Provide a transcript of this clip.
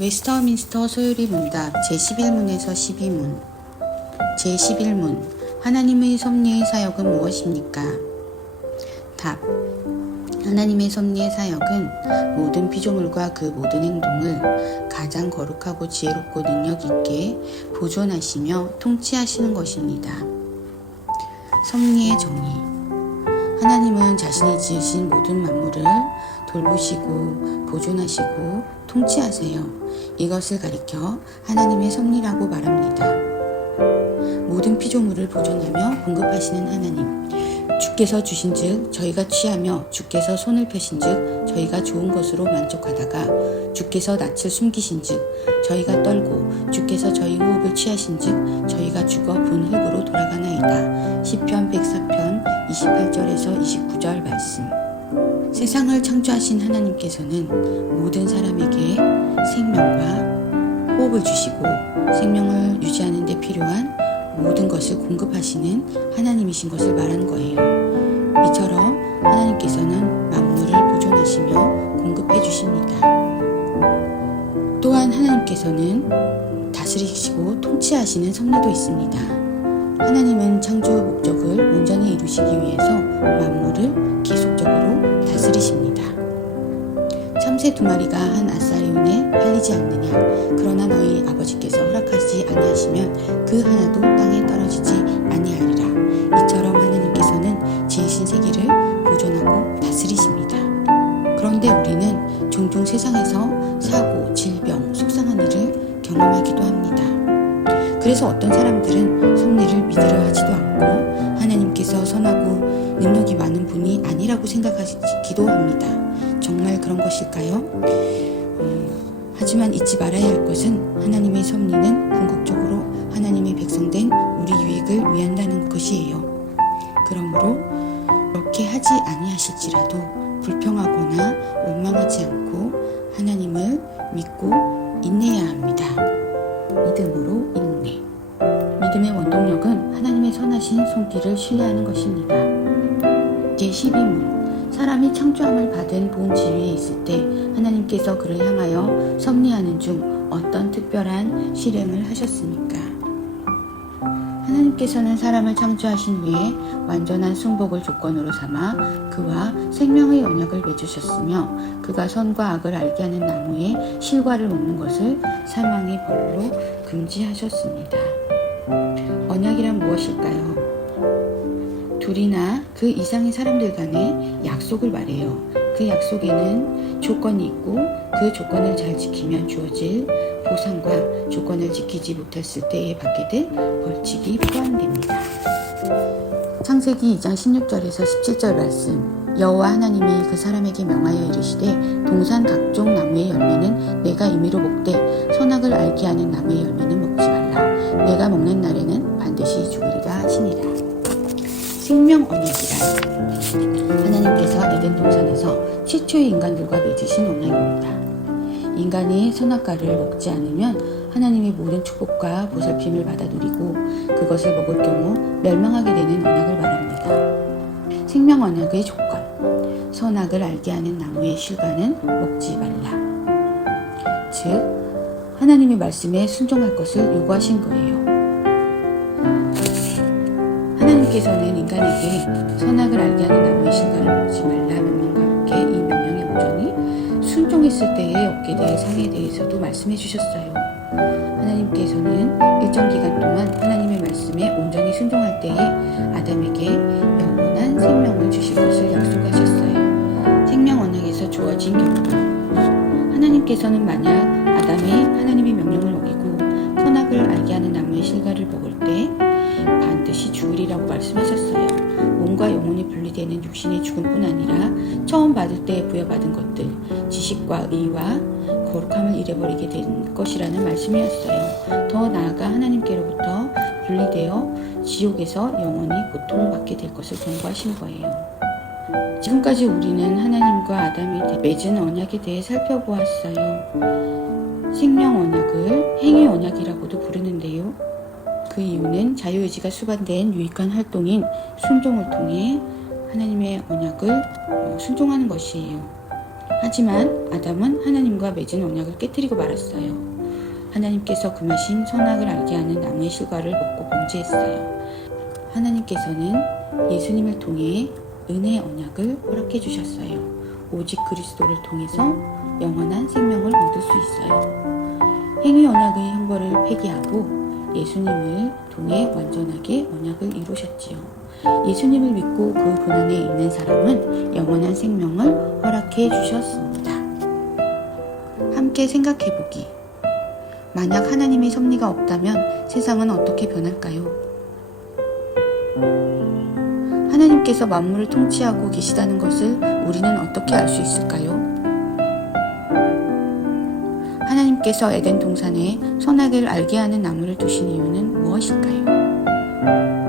웨스터민스터 소요리 문답 제11문에서 12문 제11문 하나님의 섭리의 사역은 무엇입니까? 답. 하나님의 섭리의 사역은 모든 피조물과 그 모든 행동을 가장 거룩하고 지혜롭고 능력 있게 보존하시며 통치하시는 것입니다. 섭리의 정의. 하나님은 자신이 지으신 모든 만물을 돌보시고 보존하시고 통치하세요. 이것을 가리켜 하나님의 섭리라고 말합니다. 모든 피조물을 보존하며 공급하시는 하나님. 주께서 주신즉 저희가 취하며 주께서 손을 펴신즉 저희가 좋은 것으로 만족하다가 주께서 낯을 숨기신즉 저희가 떨고 주께서 저희 호흡을 취하신즉 저희가 죽어 분 흙으로 돌아가나이다. 시편 104편 28절에서 29절 말씀. 세상을 창조하신 하나님께서는 모든 사람에게 생명과 호흡을 주시고 생명을 유지하는 데 필요한 모든 것을 공급하시는 하나님이신 것을 말한 거예요. 이처럼 하나님께서는 만물을 보존하시며 공급해 주십니다. 또한 하나님께서는 다스리시고 통치하시는 섭리도 있습니다. 하나님은 창조 목적을 온전히 이루시기 위해서 만물을 계속적으로 다스리십니다. 참새 2마리가 한 아사리온에 팔리지 않느냐. 그러나 너희 아버지께서 허락하지 아니하시면 그 하나도 땅에 떨어지지 아니하리라. 이처럼 하나님께서는 지으신 세계를 보존하고 다스리십니다. 그런데 우리는 종종 세상에서 사고, 질병, 속상한 일을 경험하기도 합니다. 그래서 어떤 사람들은 섭리를 믿으려 하지도 않고 하나님께서 선하고 능력이 많은 분이 아니라고 생각하기도 합니다. 정말 그런 것일까요? 하지만 잊지 말아야 할 것은 하나님의 섭리는 궁극적으로 하나님의 백성된 우리 유익을 위한다는 것이에요. 그러므로 그렇게 하지 아니하실지라도 불평하거나 원망하지 않고 하나님을 믿고 인내해야 합니다. 믿음으로 인내. 믿음의 원동력은 하나님의 선하신 손길을 신뢰하는 것입니다. 제12문. 사람이 창조함을 받은 본 지위에 있을 때 하나님께서 그를 향하여 섭리하는 중 어떤 특별한 실행을 하셨습니까? 하나님께서는 사람을 창조하신 후에 완전한 승복을 조건으로 삼아 그와 생명의 언약을 맺으셨으며 그가 선과 악을 알게 하는 나무의 실과를 먹는 것을 사망의 벌로 금지하셨습니다. 언약이란 무엇일까요? 둘이나 그 이상의 사람들 간의 약속을 말해요. 그 약속에는 조건이 있고 그 조건을 잘 지키면 주어질 보상과 조건을 지키지 못했을 때에 받게 될 벌칙이 포함됩니다. 창세기 2장 16절에서 17절 말씀. 여호와 하나님이 그 사람에게 명하여 이르시되 동산 각종 나무의 열매는 내가 임의로 먹되 선악을 알게 하는 나무의 열매는 먹지 말라. 내가 먹는 날에는 반드시 죽으리라 하시니라. 생명 언약이란 하나님께서 에덴 동산에서 최초의 인간들과 맺으신 언약입니다. 인간이 선악과를 먹지 않으면 하나님의 모든 축복과 보살핌을 받아 누리고 그것을 먹을 경우 멸망하게 되는 언약을 말합니다. 생명 언약의 조건. 선악을 알게 하는 나무의 실과는 먹지 말라. 즉 하나님의 말씀에 순종할 것을 요구하신 거예요. 하나님께서는 인간에게 선악을 알게 하는 나무의 실과를 먹지 말라 명령과 함께 이 명령의 온전히 순종했을 때에 얻게 될 상에 대해서도 말씀해 주셨어요. 하나님께서는 일정 기간 동안 하나님의 말씀에 온전히 순종할 때에 아담에게 영원한 생명을 주실 것을 약속하셨어요. 생명 언약에서 주어진 경고. 하나님께서는 만약 아담이 하나님의 명령을 어기고 선악을 알게 하는 나무의 실과를 먹을 때 반드시 죽으리라고 말씀하셨어요. 몸과 영혼이 분리되는 육신의 죽음뿐 아니라 처음 받을 때 부여받은 것들, 지식과 의와 거룩함을 잃어버리게 된 것이라는 말씀이었어요. 더 나아가 하나님께로부터 분리되어 지옥에서 영원히 고통받게 될 것을 경고하신 거예요. 지금까지 우리는 하나님과 아담이 맺은 언약에 대해 살펴보았어요. 생명 언약을 행위 언약이라고도 부르는데요. 그 이유는 자유의지가 수반된 유익한 활동인 순종을 통해 하나님의 언약을 순종하는 것이에요. 하지만 아담은 하나님과 맺은 언약을 깨뜨리고 말았어요. 하나님께서 금하신 선악을 알게 하는 나무의 실과를 먹고 범죄했어요. 하나님께서는 예수님을 통해 은혜의 언약을 허락해 주셨어요. 오직 그리스도를 통해서 영원한 생명을 얻을 수 있어요. 행위 언약의 형벌을 폐기하고 예수님을 통해 완전하게 언약을 이루셨지요. 예수님을 믿고 그 고난에 있는 사람은 영원한 생명을 허락해 주셨습니다. 함께 생각해 보기. 만약 하나님의 섭리가 없다면 세상은 어떻게 변할까요? 하나님께서 만물을 통치하고 계시다는 것을 우리는 어떻게 알 수 있을까요? 하나님께서 에덴 동산에 선악을 알게 하는 나무를 두신 이유는 무엇일까요?